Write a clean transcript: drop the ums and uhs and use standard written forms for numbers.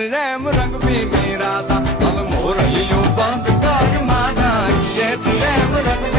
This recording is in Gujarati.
એમ રંગ ભી મેરા તા હવે મોરલિયું બંધ કર મારા એમ રંગ